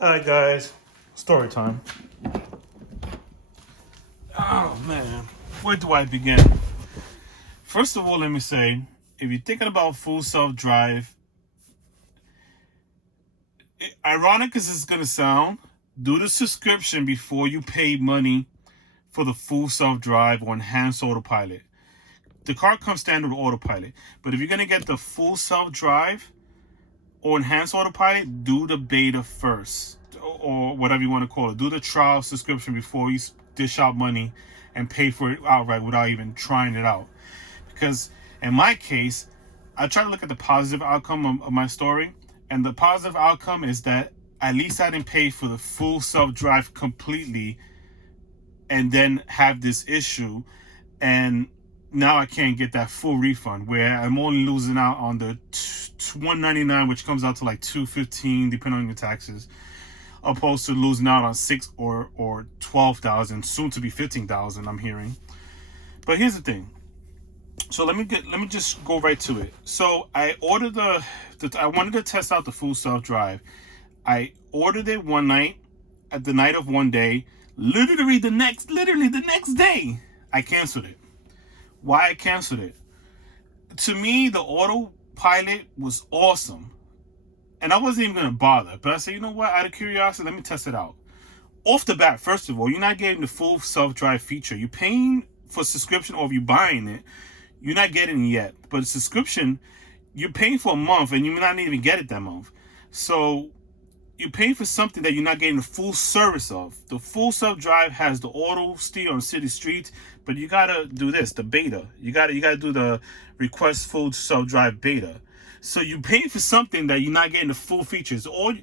Alright guys, story time. Oh man, where do I begin? First of all, let me say, if you're thinking about full self-drive, ironic as it's going to sound, do the subscription before you pay money for the full self-drive or enhanced autopilot. The car comes standard with autopilot, but if you're going to get the full self-drive or enhanced autopilot, do the beta first, or whatever you want to call it. Do the trial subscription before you dish out money and pay for it outright without even trying it out. Because in my case, I try to look at the positive outcome of my story, and the positive outcome is that at least I didn't pay for the full self-drive completely and then have this issue, and now I can't get that full refund, where I'm only losing out on the $199, which comes out to like $215 depending on your taxes, opposed to losing out on $6,000 or $12,000, soon to be $15,000. I'm hearing. But here's the thing. So let me just go right to it. So I ordered I wanted to test out the full self drive. I ordered it one night, at the night of one day. Literally the next day, I canceled it. Why I canceled it? To me, the autopilot was awesome, and I wasn't even gonna bother. But I said, you know what? Out of curiosity, let me test it out. Off the bat, first of all, you're not getting the full self-drive feature. You're paying for subscription, or if you're buying it, you're not getting it yet. But subscription, you're paying for a month, and you may not even get it that month. So you're paying for something that you're not getting the full service of. The full self-drive has the auto steer on city streets, but you gotta do this, the beta. You gotta do the request full self-drive beta. So you're paying for something that you're not getting the full features. All it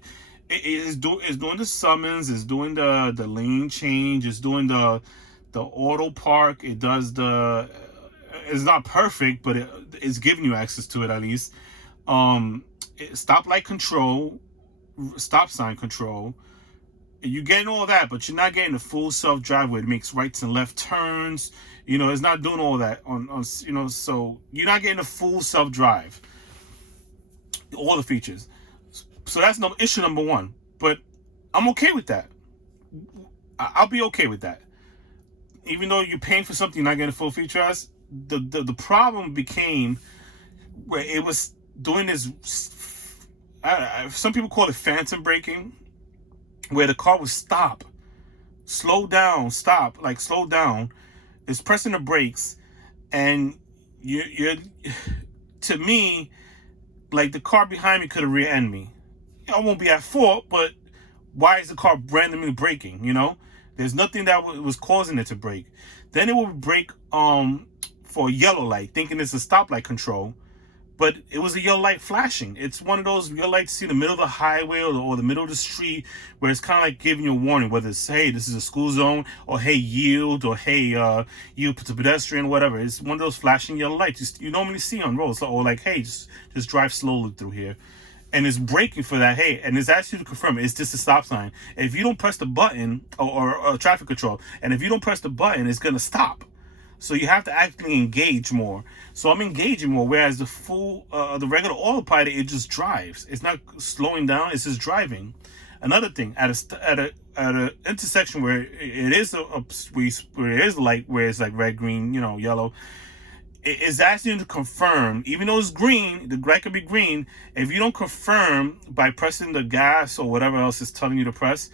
is doing the summons, it's doing the lane change, it's doing the auto park. It does the. It's not perfect, but it's giving you access to it at least. Stoplight control, stop sign control. You're getting all that, but you're not getting the full self-drive where it makes rights and left turns. It's not doing all that on so you're not getting the full self-drive, all the features. So that's issue number one. But I'm okay with that. I'll be okay with that. Even though you're paying for something you're not getting full features, the problem became where it was doing this. Some people call it phantom braking, where the car would stop, slow down, stop, like slow down. It's pressing the brakes, and you're to me, like the car behind me could have rear-ended me. I won't be at fault, but why is the car randomly braking? There's nothing that was causing it to brake. Then it would brake for a yellow light, thinking it's a stoplight control, but it was a yellow light flashing. It's one of those yellow lights you see in the middle of the highway or the middle of the street, where it's kind of like giving you a warning, whether it's, hey, this is a school zone, or hey, yield, or hey, yield to pedestrian, whatever. It's one of those flashing yellow lights you normally see on roads, or like, hey, just drive slowly through here. And it's braking for that, hey, and it's asking you to confirm, is this a stop sign? If you don't press the button, or traffic control, and if you don't press the button, it's going to stop. So you have to actually engage more. So I'm engaging more, whereas the regular autopilot, it just drives. It's not slowing down, it's just driving. Another thing, at a intersection where it is where it is a light, where it's like red, green, yellow, it's asking you to confirm. Even though it's green, the light could be green. If you don't confirm by pressing the gas or whatever else it's telling you to press,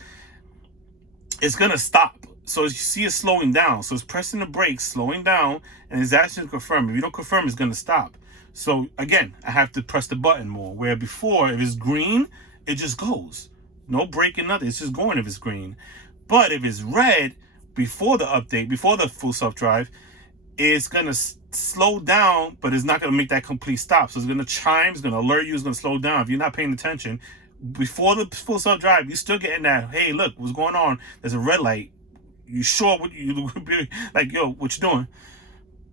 it's gonna stop. So you see it slowing down. So it's pressing the brakes, slowing down, and it's asking you to confirm. If you don't confirm, it's gonna stop. So again, I have to press the button more. Where before, if it's green, it just goes. No braking, nothing. It's just going if it's green. But if it's red, before the update, before the full self-drive, it's gonna slow down, but it's not gonna make that complete stop. So it's gonna chime, it's gonna alert you, it's gonna slow down. If you're not paying attention, before the full self-drive, you're still getting that, hey, look, what's going on? There's a red light. You sure what you like, yo, what you doing?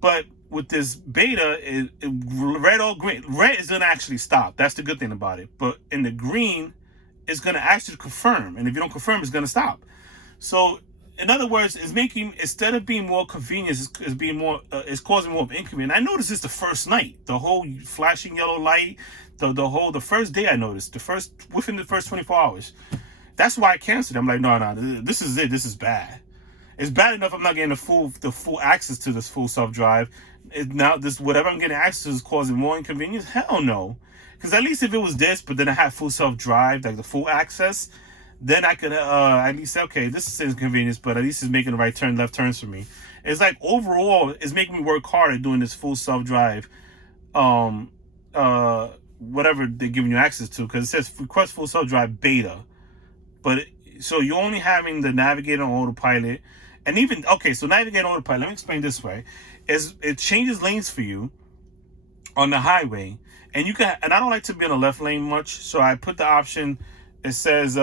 But with this beta, red or green, red is gonna actually stop. That's the good thing about it. But in the green, it's gonna actually confirm, and if you don't confirm, it's gonna stop. So in other words, it's making, instead of being more convenient, it's being more, it's causing more of inconvenience. I noticed this the first night, the whole flashing yellow light, the first day I noticed, within the first 24 hours. That's why I canceled it. I'm like, no, this is it. This is bad. It's bad enough I'm not getting the full access to this full self drive. Now this whatever I'm getting access to is causing more inconvenience. Hell no. Because at least if it was this, but then I had full self drive, like the full access, then I could at least say, okay, this is inconvenience, but at least it's making the right turn, left turns for me. It's like overall, it's making me work hard at doing this full self drive, um, whatever they're giving you access to, because it says request full self drive beta, but so you're only having the navigator on autopilot, and even okay, so navigator on autopilot. Let me explain this way: is it changes lanes for you on the highway, and you can. And I don't like to be in the left lane much, so I put the option. It says, you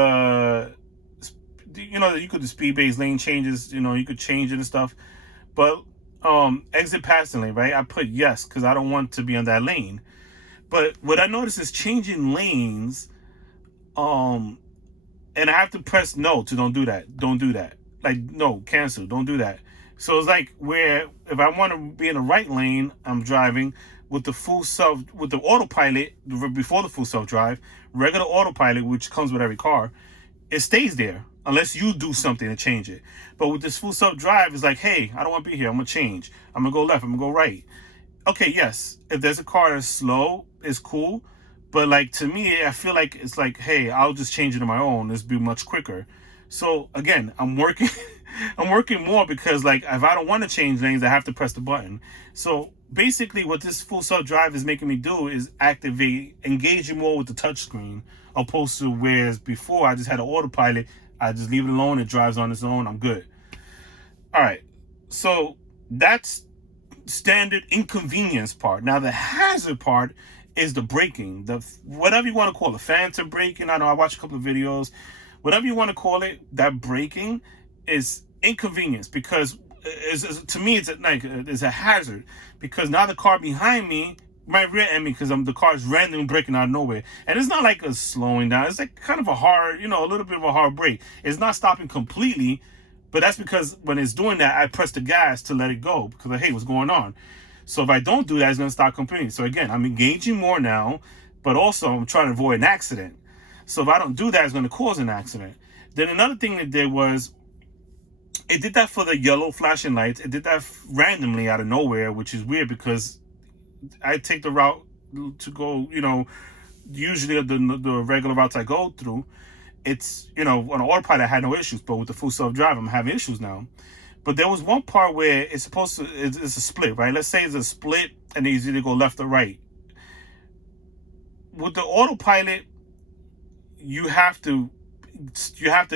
could do speed-based lane changes. You could change it and stuff, but exit passing lane, right? I put yes because I don't want to be on that lane. But what I noticed is changing lanes, and I have to press no to don't do that. Don't do that. Like no, cancel. Don't do that. So it's like where if I want to be in the right lane, I'm driving with the autopilot before the full self drive, regular autopilot, which comes with every car, it stays there unless you do something to change it. But with this full self drive, it's like, hey, I don't want to be here. I'm gonna change. I'm gonna go left. I'm gonna go right. Okay, yes. If there's a car that's slow, it's cool. But like to me, I feel like it's like, hey, I'll just change it on my own. It's be much quicker. So again, I'm working I'm working more because like if I don't want to change lanes, I have to press the button. So basically what this full self drive is making me do is engaging more with the touchscreen, opposed to whereas before I just had an autopilot, I just leave it alone, it drives on its own, I'm good. All right, so that's standard inconvenience part. Now the hazard part is the braking, the whatever you want to call it, phantom braking. I know I watched a couple of videos, whatever you want to call it, that braking is inconvenience because to me it's a hazard because now the car behind me might rear end me because the car's randomly braking out of nowhere, and it's not like a slowing down. It's like kind of a hard, a little bit of a hard brake. It's not stopping completely, but that's because when it's doing that, I press the gas to let it go because like, hey, what's going on? So if I don't do that, it's going to stop completely. So again, I'm engaging more now, but also I'm trying to avoid an accident. So if I don't do that, it's going to cause an accident. Then another thing it did was, it did that for the yellow flashing lights. It did that randomly out of nowhere, which is weird because I take the route to go, usually the regular routes I go through, it's, on autopilot I had no issues, but with the full self-drive, I'm having issues now. But there was one part where it's a split, right? Let's say it's a split and it's either go left or right. With the autopilot, you have to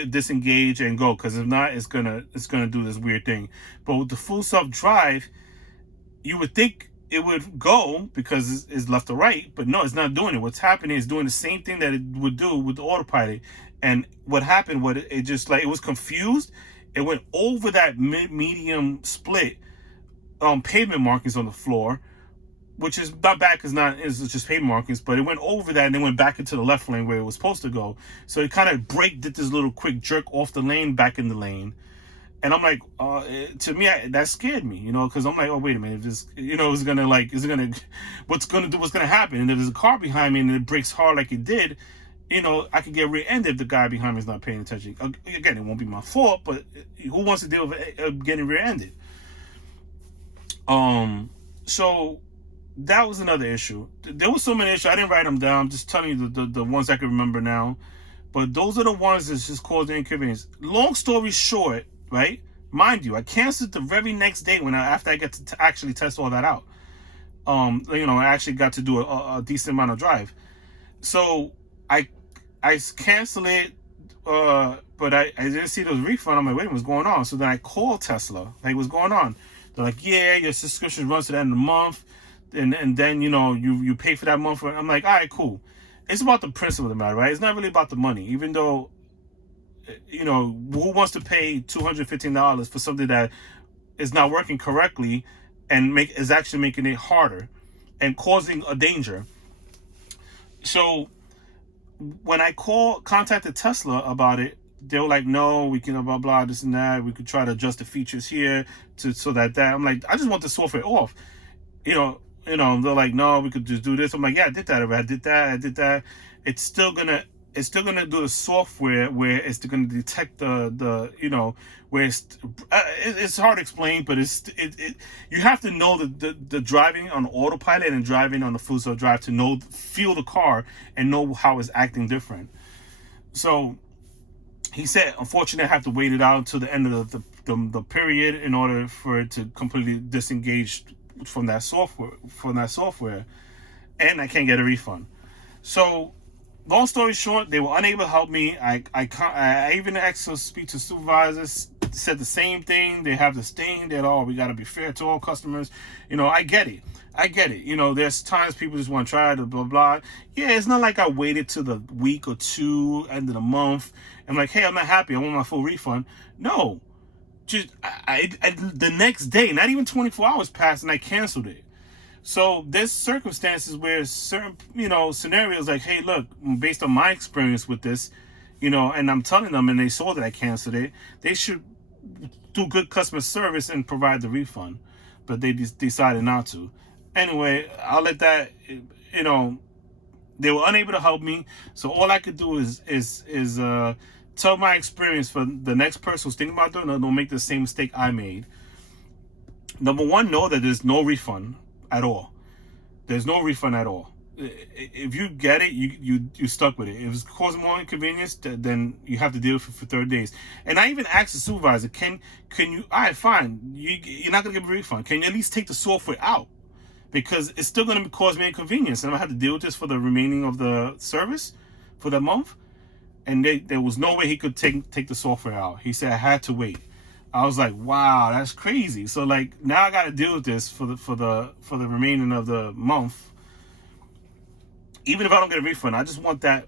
disengage and go, because if not, it's gonna do this weird thing. But with the full self-drive, you would think it would go because it's left or right, but no, it's not doing it. What's happening is doing the same thing that it would do with the autopilot. And what happened was it just like, it was confused. It went over that medium split pavement markings on the floor, which is not bad because it's just pavement markings, but it went over that and then went back into the left lane where it was supposed to go. So it kind of did this little quick jerk off the lane back in the lane. And I'm like, to me, that scared me, because I'm like, oh, wait a minute, if this, what's gonna happen? And if there's a car behind me and it brakes hard like it did, I could get rear-ended if the guy behind me is not paying attention. Again, it won't be my fault, but who wants to deal with getting rear-ended? So that was another issue. There was so many issues. I didn't write them down. I'm just telling you the ones I can remember now. But those are the ones that's just causing inconvenience. Long story short, right? Mind you, I canceled the very next day after I get to actually test all that out. I actually got to do a decent amount of drive. So I canceled it, but I didn't see those refund. I'm like, wait, what's going on? So then I called Tesla. Like, what's going on? They're like, yeah, your subscription runs to the end of the month, and then you pay for that month. I'm like, all right, cool. It's about the principle of the matter, right? It's not really about the money, even though, who wants to pay $215 for something that is not working correctly and is actually making it harder and causing a danger. So when I contacted Tesla about it, they were like, no, we can blah, blah, this and that. We could try to adjust the features here so that. I'm like, I just want the software off. They're like, no, we could just do this. I'm like, yeah, I did that. I did that. It's still going to it's still gonna do the software where it's gonna detect the where it's hard to explain, but you have to know the driving on autopilot and driving on the full self drive to feel the car and know how it's acting different. So he said, unfortunately, I have to wait it out until the end of the period in order for it to completely disengage from that software, and I can't get a refund. So, long story short, they were unable to help me. I even asked to speak to supervisors, said the same thing. They have this thing that, oh, we got to be fair to all customers. I get it. There's times people just want to try to blah, blah. Yeah, it's not like I waited to the week or two, end of the month. I'm like, hey, I'm not happy. I want my full refund. No. Just the next day, not even 24 hours passed, and I canceled it. So there's circumstances where certain, scenarios like, hey, look, based on my experience with this, and I'm telling them, and they saw that I canceled it, they should do good customer service and provide the refund. But they decided not to. Anyway, I'll let that, they were unable to help me. So all I could do is tell my experience for the next person who's thinking about doing it, don't make the same mistake I made. Number one, know that there's no refund at all. There's no refund at all. If you get it, you stuck with it. If it's causing more inconvenience, then you have to deal with it for 30 days. And I even asked the supervisor, can you, all right, fine, you're not going to give a refund. Can you at least take the software out? Because it's still going to cause me inconvenience. And I'm going to have to deal with this for the remaining of the service for the month. And there was no way he could take the software out. He said I had to wait. I was like, wow, that's crazy. So like now I got to deal with this for the remaining of the month. Even if I don't get a refund, I just want that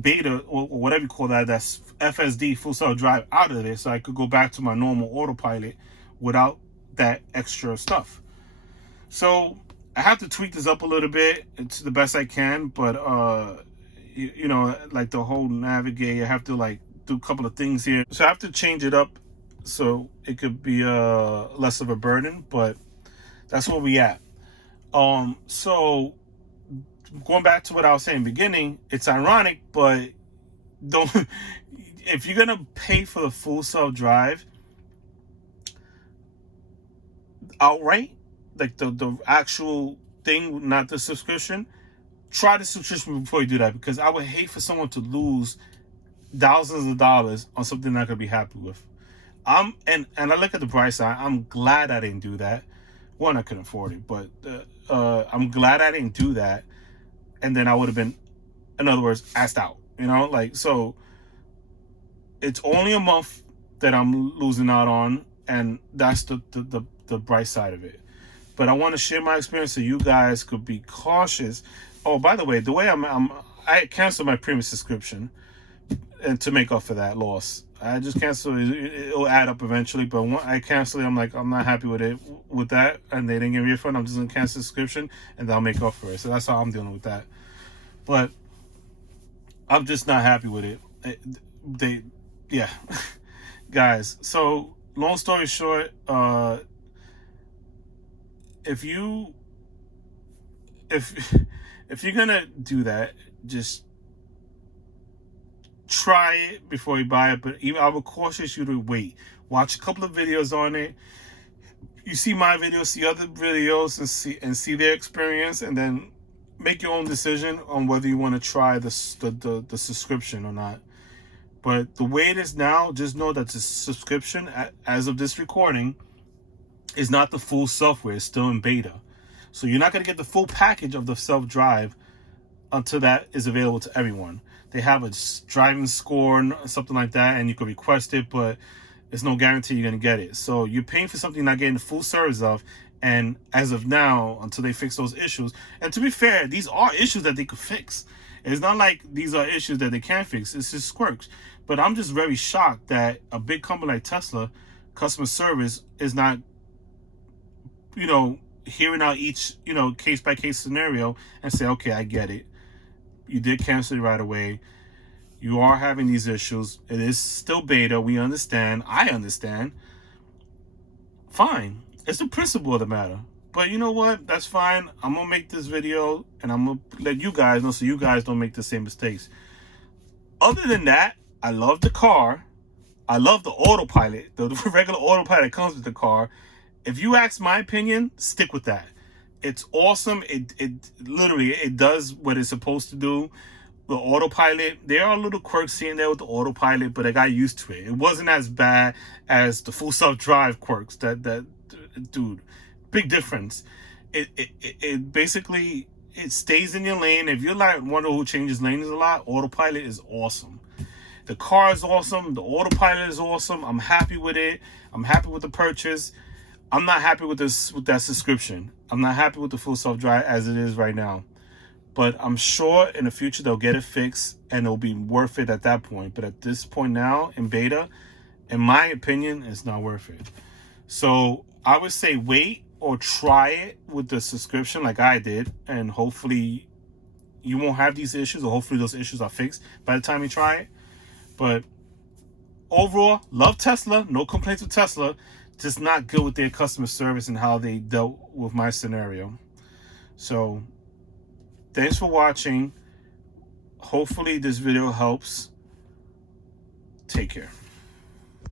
beta or whatever you call that's FSD, full self drive, out of there, so I could go back to my normal autopilot without that extra stuff. So I have to tweak this up a little bit to the best I can, but like the whole navigate, I have to like do a couple of things here. So I have to change it up so it could be less of a burden, but that's where we at. So going back to what I was saying in the beginning, it's ironic, but if you're gonna pay for the full self drive outright, like the actual thing, not the subscription, try the subscription before you do that, because I would hate for someone to lose thousands of dollars on something they're not gonna be happy with. And I look at the bright side. I'm glad I didn't do that. One, I couldn't afford it, but I'm glad I didn't do that. And then I would have been, in other words, asked out. So it's only a month that I'm losing out on, and that's the bright side of it. But I want to share my experience so you guys could be cautious. Oh, by the way, the way I canceled my premium subscription, and to make up for that loss, I just canceled it. It'll add up eventually, but when I canceled it, I'm like, I'm not happy with that, and they didn't give me a refund. I'm just gonna cancel the subscription, and I'll make up for it. So that's how I'm dealing with that. But I'm just not happy with it. Yeah, guys. So long story short, if you're gonna do that, just try it before you buy it. But even I would caution you to wait. Watch a couple of videos on it. You see my videos, see other videos, and see their experience, and then make your own decision on whether you want to try the subscription or not. But the way it is now, just know that the subscription, as of this recording, is not the full software. It's still in beta. So you're not going to get the full package of the self-drive until that is available to everyone. They have a driving score, something like that, and you can request it, but it's no guarantee you're going to get it. So you're paying for something you're not getting the full service of, and as of now, until they fix those issues. And to be fair, these are issues that they could fix. It's not like these are issues that they can't fix. It's just quirks. But I'm just very shocked that a big company like Tesla, customer service, is not, hearing out each, case-by-case scenario and say, okay, I get it. You did cancel it right away. You are having these issues. It is still beta. We understand. I understand. Fine. It's the principle of the matter. But you know what? That's fine. I'm going to make this video, and I'm going to let you guys know so you guys don't make the same mistakes. Other than that, I love the car. I love the autopilot, the regular autopilot that comes with the car. If you ask my opinion, stick with that. It's awesome. It literally it does what it's supposed to do. The autopilot, there are little quirks here and there with the autopilot, but I got used to it. It wasn't as bad as the full self-drive quirks. That dude, big difference. It basically it stays in your lane. If you're like one who changes lanes a lot, autopilot is awesome. The car is awesome. The autopilot is awesome. I'm happy with it. I'm happy with the purchase. I'm not happy with that subscription. I'm not happy with the full self-drive as it is right now. But I'm sure in the future they'll get it fixed and it'll be worth it at that point. But at this point now in beta, in my opinion, it's not worth it. So I would say wait or try it with the subscription like I did, and hopefully you won't have these issues, or hopefully those issues are fixed by the time you try it. But overall, love Tesla. No complaints with Tesla. Just not good with their customer service and how they dealt with my scenario. So thanks for watching. Hopefully this video helps. Take care.